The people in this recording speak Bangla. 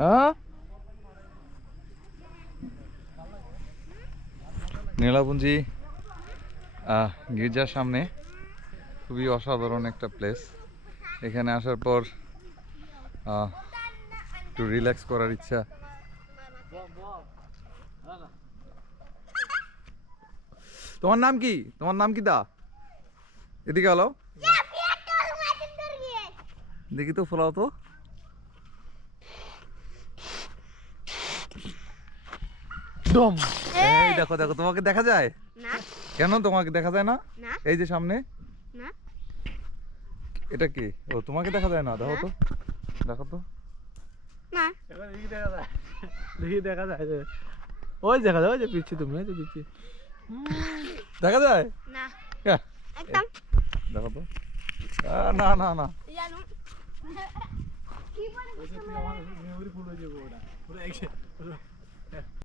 হ্যাঁ, নীলাপুঞ্জি গির্জার সামনে খুবই অসাধারণ একটা প্লেস। এখানে আসার পর একটু রিল্যাক্স করার ইচ্ছা। তোমার নাম কি? তোমার নাম কি দা? এদিকে আলো, দেখি তো, ফোলাও তো। এই দেখো দেখো, তোমাকে দেখা যায় না। কেন? তোমাকে দেখা যায় না? না। এই যে সামনে, না। এটা কি? ও, তোমাকে দেখা যায় না? দেখো তো, দেখো তো। না। দেখি দেখা যায়, দেখি দেখা যায় যে ওই দেখা যায়, ওই যে পিচ্ছি, তুমি ওই যে পিচ্ছি দেখা যায় না। হ্যাঁ, একদম। দেখো তো। না না না, জানো কি বলে? আমার মেমোরি ফুল হয়ে যাবে ওটা পুরো